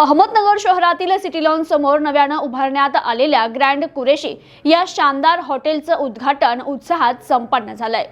अहमदनगर शहरातील city lawn समोर नव्यानं उभारण्यात आलेल्या ग्रँड कुरेशी या शानदार हॉटेलचं उद्घाटन उत्साहात संपन्न झालंय.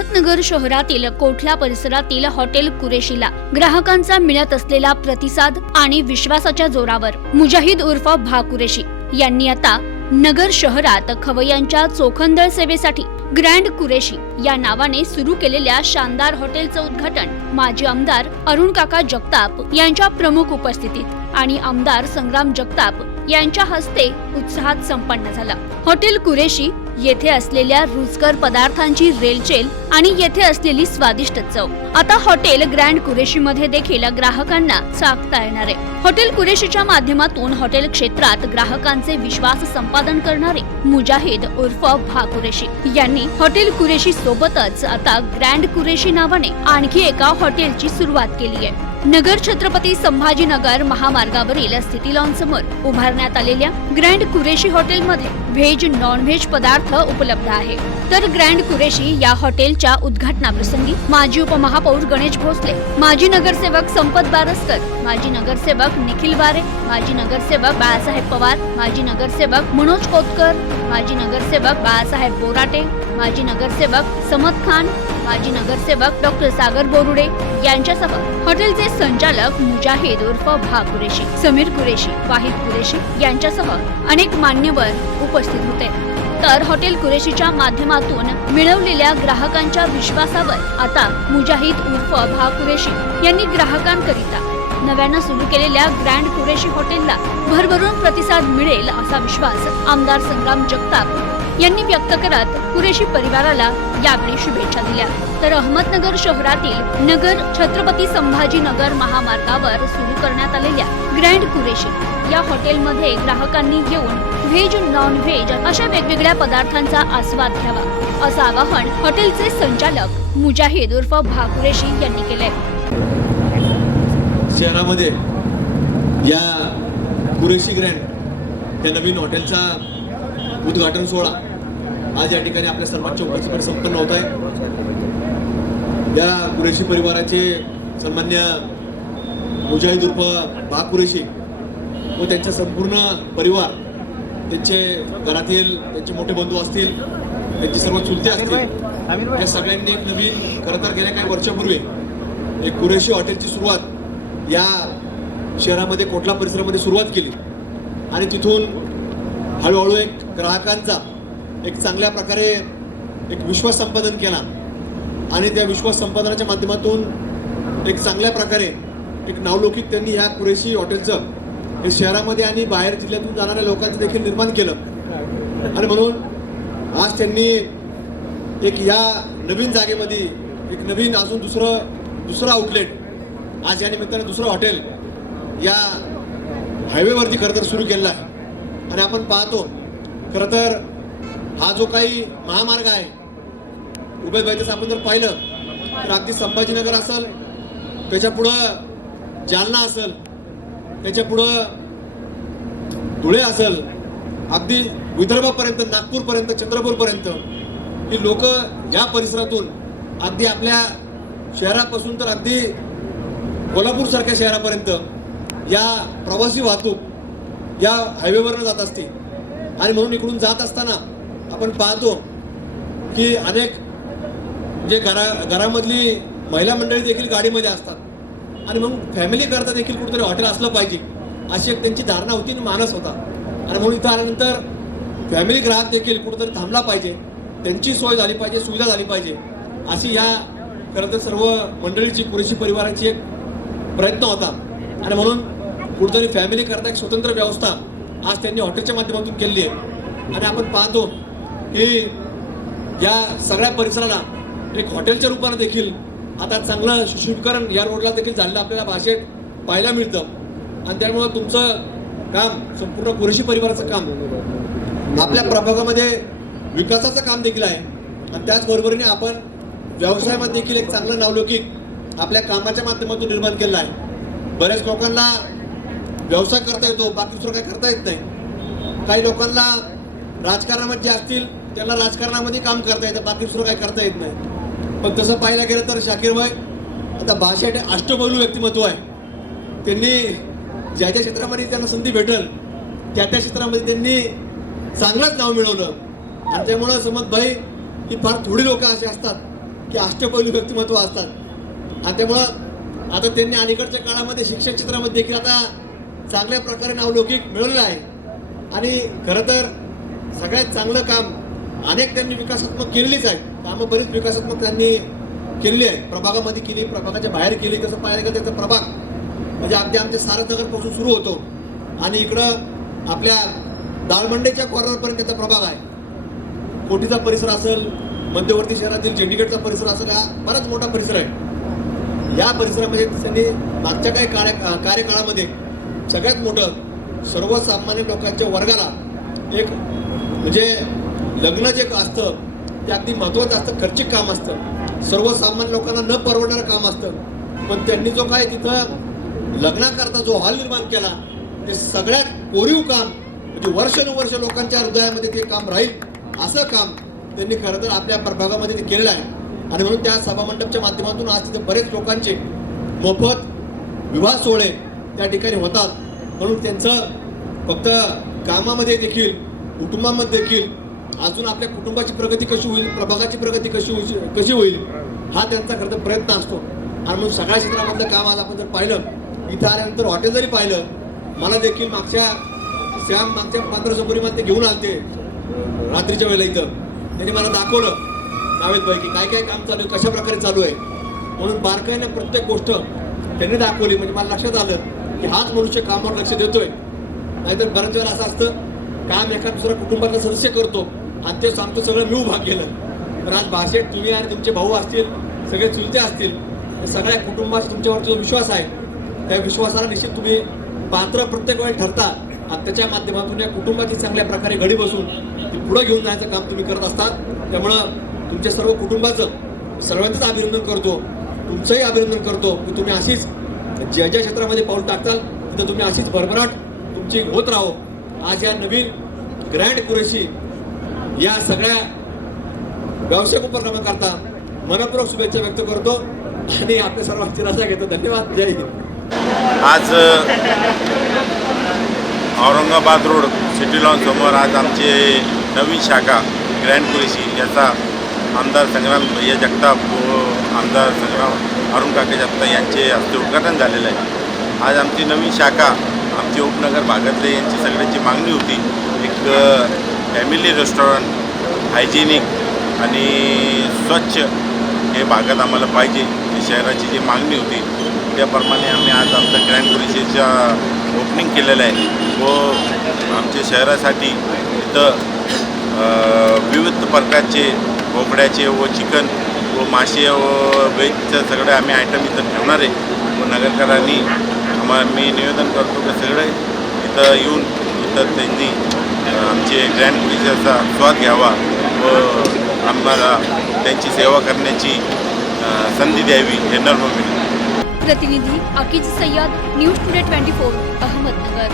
अहमदनगर शहरातील कोठला परिसरातील हॉटेल कुरेशीला ग्राहकांचा मिळत असलेला प्रतिसाद आणि विश्वासाच्या जोरावर मुजाहिद उर्फ भा कुरेशी यांनी आता नगर शहरात खवय्यांच्या चोखंदळ सेवेसाठी ग्रँड कुरेशी या नावाने सुरू केलेल्या शानदार हॉटेलचं उद्घाटन माजी आमदार अरुण काका जगताप यांच्या प्रमुख उपस्थितीत आणि आमदार संग्राम जगताप यांच्या हस्ते उत्साहात संपन्न झाला. हॉटेल कुरेशी येथे असलेल्या रुचकर पदार्थांची रेलचेल आणि येथे असलेली स्वादिष्ट चव. आता हॉटेल ग्रँड कुरेशी मध्ये देखील ग्राहकांना चाकता येणार आहे. हॉटेल कुरेशीच्या माध्यमातून हॉटेल क्षेत्रात ग्राहकांचे विश्वास संपादन करणारे मुजाहिद उर्फ भा कुरेशी यांनी हॉटेल कुरेशी सोबतच आता ग्रँड कुरेशी नावाने आणखी एका हॉटेलची सुरुवात केली आहे. नगर छत्रपती संभाजीनगर महामार्गावरील सिटी लॉन समोर उभारण्यात आलेल्या ग्रँड कुरेशी हॉटेलमध्ये व्हेज नॉनव्हेज पदार्थ उपलब्ध आहे. तर ग्रँड कुरेशी या हॉटेलच्या उद्घाटनाप्रसंगी माजी उपमहापौर गणेश भोसले माजी नगरसेवक संपत बारसकर माजी नगरसेवक निखिल बारे माजी नगरसेवक बाळासाहेब पवार माजी नगरसेवक मनोज कोतकर माजी नगरसेवक बाळासाहेब बोराटे माजी नगरसेवक समत खान माजी नगरसेवक डॉक्टर सागर बोरुडे यांच्यासह हॉटेलचे संचालक मुजाहिद उर्फ भा कुरेशी समीर कुरेशी वाहिद कुरेशी यांच्यासह अनेक मान्यवर उप उपस्थित होते. तर हॉटेल कुरेशीच्या माध्यमातून मिळवलेल्या ग्राहकांच्या विश्वासावर आता मुजाहिद उर्फ भा कुरेशी यांनी ग्राहकांकरिता नव्यानं सुरू केलेल्या ग्रँड कुरेशी हॉटेलला भरभरून प्रतिसाद मिळेल असा विश्वास आमदार संग्राम जगताप यांनी व्यक्त करत कुरेशी परिवाराला यावेळी शुभेच्छा दिल्या. तर अहमदनगर शहरातील नगर छत्रपती संभाजीनगर महामार्गावर सुरू करण्यात आलेल्या ग्रँड कुरेशी या हॉटेलमध्ये ग्राहकांनी येऊन व्हेज नॉन व्हेज अशा वेगवेगळ्या पदार्थांचा आस्वाद घ्यावा असं आवाहन हॉटेलचे संचालक मुजाहिद उर्फ भाकुरेशी यांनी केले शहरामध्ये या कुरेशी ग्रँड या नवीन हॉटेलचा उद्घाटन सोहळा आज या ठिकाणी आपल्या सर्वांच्या उपस्थितीमध्ये संपन्न होत आहे. या कुरेशी परिवाराचे सन्मान्य मुजाहिद उर्फ भाकुरेशी कुरेशी व त्यांचा संपूर्ण परिवार त्यांचे घरातील त्यांचे मोठे बंधू असतील त्यांचे सर्व चुलते असतील या सगळ्यांनी एक नवीन खरं तर गेल्या काही वर्षापूर्वी एक कुरेशी हॉटेलची सुरुवात या शहरामध्ये कोटला परिसरामध्ये सुरुवात केली. आणि तिथून हळूहळू एक ग्राहकांचा एक चांगल्या प्रकारे एक विश्वास संपादन केला. आणि त्या विश्वास संपादनाच्या माध्यमातून एक चांगल्या प्रकारे एक नावलौकिक त्यांनी ह्या कुरेशी हॉटेलचं हे शहरामध्ये आणि बाहेर जिल्ह्यातून जाणाऱ्या लोकांचं देखील निर्माण केलं. आणि म्हणून आज त्यांनी एक या नवीन जागेमध्ये एक नवीन अजून दुसरं दुसरं आउटलेट आज या निमित्ताने दुसरं हॉटेल या हायवेवरती खरं तर सुरू केलेलं आहे. आणि आपण पाहतो खरं तर हा जो काही महामार्ग आहे उभयबाईचं आपण जर पाहिलं तर अगदी संभाजीनगर असेल त्याच्या पुढं जालना असेल त्याच्या पुढं धुळे असेल अगदी विदर्भापर्यंत नागपूरपर्यंत चंद्रपूरपर्यंत ही लोक या परिसरातून अगदी आपल्या शहरापासून तर अगदी कोल्हापूरसारख्या शहरापर्यंत या प्रवासी वाहतूक या हायवेवरनं जात असते आणि म्हणून इकडून जात असताना आपण पाहतो की अनेक जे घरा घरामधली महिला मंडळी देखील गाडीमध्ये असतात. आणि मग फॅमिली करता देखील कुठेतरी हॉटेल असलं पाहिजे अशी एक त्यांची धारणा होती आणि मानस होता. आणि म्हणून इथं आल्यानंतर फॅमिली ग्राहक देखील कुठेतरी थांबला पाहिजे त्यांची सोय झाली पाहिजे सुविधा झाली पाहिजे अशी या खरं तर सर्व मंडळीची पुरेशी परिवाराची एक प्रयत्न होता. आणि म्हणून कुठेतरी फॅमिली करता एक स्वतंत्र व्यवस्था आज त्यांनी हॉटेलच्या माध्यमातून केली आहे. आणि आपण पाहतो की या सगळ्या परिसराला एक हॉटेलच्या रूपाने देखील आता चांगलं सुशोभीकरण या रोडला देखील झालेलं आपल्याला भाषेत पाहायला मिळतं. आणि त्यामुळं तुमचं काम संपूर्ण कुरेशी परिवाराचं काम आपल्या प्रभागामध्ये विकासाचं काम देखील आहे. आणि त्याचबरोबरीने आपण व्यवसायामध्ये देखील एक चांगलं नावलौकिक आपल्या कामाच्या माध्यमातून निर्माण केलं आहे. बऱ्याच लोकांना व्यवसाय करता येतो बाकी दुसरं काही करता येत नाही. काही लोकांना राजकारणामध्ये जे असतील त्यांना राजकारणामध्ये काम करता येतं बाकी दुसरं काही करता येत नाही. पण तसं पाहायला गेलं तर शाकीरभाई आता भाषा हे अष्टपैलू व्यक्तिमत्व आहे. त्यांनी ज्या ज्या क्षेत्रामध्ये त्यांना संधी भेटल त्या त्या क्षेत्रामध्ये त्यांनी चांगलंच नाव मिळवलं. आणि त्यामुळं समजभाई की फार थोडी लोक असे असतात की अष्टपैलू व्यक्तिमत्व असतात. आणि त्यामुळं आता त्यांनी अलीकडच्या काळामध्ये शिक्षण क्षेत्रामध्ये देखील आता चांगल्या प्रकारे नावलौकिक मिळवलेलं आहे. आणि खरं तर सगळ्यात चांगलं काम अनेक त्यांनी विकासात्मक केलेलीच आहेत. कामं बरीच विकासात्मक त्यांनी केलेली आहे प्रभागामध्ये केली प्रभागाच्या बाहेर केली. तसं पाहायला गेलं त्याचा प्रभाग म्हणजे अगदी आमच्या सारथनगरपासून सुरू होतो. आणि इकडं आपल्या दाळमंडेच्या कॉर्नरपर्यंत त्याचा प्रभाग आहे. कोटीचा परिसर असेल मध्यवर्ती शहरातील चंडीगडचा परिसर असेल हा बराच मोठा परिसर आहे. या परिसरामध्ये त्यांनी मागच्या काही कार्य कार्यकाळामध्ये सगळ्यात मोठं सर्वसामान्य लोकांच्या वर्गाला एक म्हणजे लग्न जे असतं ते अगदी महत्त्वाचं असतं खर्चिक काम असतं. सर्वसामान्य लोकांना न परवडणारं काम असतं. पण त्यांनी जो काय तिथं लग्नाकरता जो हॉल निर्माण केला ते सगळ्यात कोरीव काम म्हणजे वर्षानुवर्ष लोकांच्या हृदयामध्ये ते काम राहील असं काम त्यांनी खरं तर आपल्या प्रभागामध्ये ते केलेलं आहे. आणि म्हणून त्या सभामंडपच्या माध्यमातून आज तिथे बरेच लोकांचे मोफत विवाह सोहळे त्या ठिकाणी होतात. म्हणून त्यांचं फक्त कामामध्ये देखील कुटुंबामध्ये देखील अजून आपल्या कुटुंबाची प्रगती कशी होईल प्रभागाची प्रगती कशी होईल कशी होईल हा त्यांचा खरं तर प्रयत्न असतो. आणि म्हणून सगळ्या क्षेत्रामधलं काम आज आपण जर पाहिलं इथं आल्यानंतर हॉटेल जरी पाहिलं मला देखील मागच्या श्याम मागच्या पंधरा मध्ये ते घेऊन आलते रात्रीच्या वेळेला इथं. त्यांनी मला दाखवलं नावेद भाई की काय काय काम चालू आहे कशा प्रकारे चालू आहे. म्हणून बारकाईने प्रत्येक गोष्ट त्यांनी दाखवली. म्हणजे मला लक्षात आलं की हाच मनुष्य कामावर लक्ष देतोय. नाहीतर बऱ्याच वेळा असं असतं काम एका दुसऱ्या कुटुंबातला सदस्य करतो आणि ते सांगतो सगळं मी उभा केलं तर आज भाषेत तुम्ही आणि तुमचे भाऊ असतील सगळे चुलते असतील सगळ्या कुटुंबाचा तुमच्यावर जो विश्वास आहे त्या विश्वासाला निश्चित तुम्ही पात्र प्रत्येक वेळी ठरता. आणि त्याच्या माध्यमातून या कुटुंबाची चांगल्या प्रकारे घडी बसून ती पुढं घेऊन जायचं काम तुम्ही करत असता त्यामुळं तुमच्या सर्व कुटुंबाचं सर्वांचंच अभिनंदन करतो. तुमचंही अभिनंदन करतो की तुम्ही अशीच ज्या ज्या क्षेत्रामध्ये पाऊल टाकताल तिथं तुम्ही अशीच भरभराट तुमची होत राहो. आज या नवीन ग्रँड कुरेशी या सगळ्या व्यावसायिक उपक्रम करता मनपूर्वक शुभेच्छा व्यक्त करतो आणि आपल्या सर्वांची रजा घेतो. धन्यवाद. जय हिंद. आज औरंगाबाद रोड सिटी लॉन समोर आज आमचे नवीन शाखा ग्रँड कुरेशी याचा आमदार संग्राम भैया जगताप व आमदार संग्राम अरुण काका जगताप यांचे हस्ते उद्घाटन झालेलं आहे. आज आमची नवीन शाखा आमचे उपनगर भागातले यांची सगळ्यांची मागणी होती. एक फॅमिली रेस्टॉरंट हायजेनिक आणि स्वच्छ हे भागात आम्हाला पाहिजे. शहराची जी मागणी होती त्याप्रमाणे आम्ही आज आमच्या ग्रँड कुरेशीच्या ओपनिंग केलेलं आहे. व आमच्या शहरासाठी इथं विविध प्रकारचे बोकड्याचे व चिकन व मासे व वेजचं सगळे आम्ही आयटम इथं ठेवणार आहे. व नगरकरांनी आम्हा मी निवेदन करतो की सगळे इथं येऊन तर त्यांनी आमचे ग्रँड पुलिसाचा स्वाद घ्यावा व आम्हाला त्यांची सेवा करण्याची संधी द्यावी हे नर्म प्रतिनिधी अकीज Sayyed news today twenty four Ahmednagar.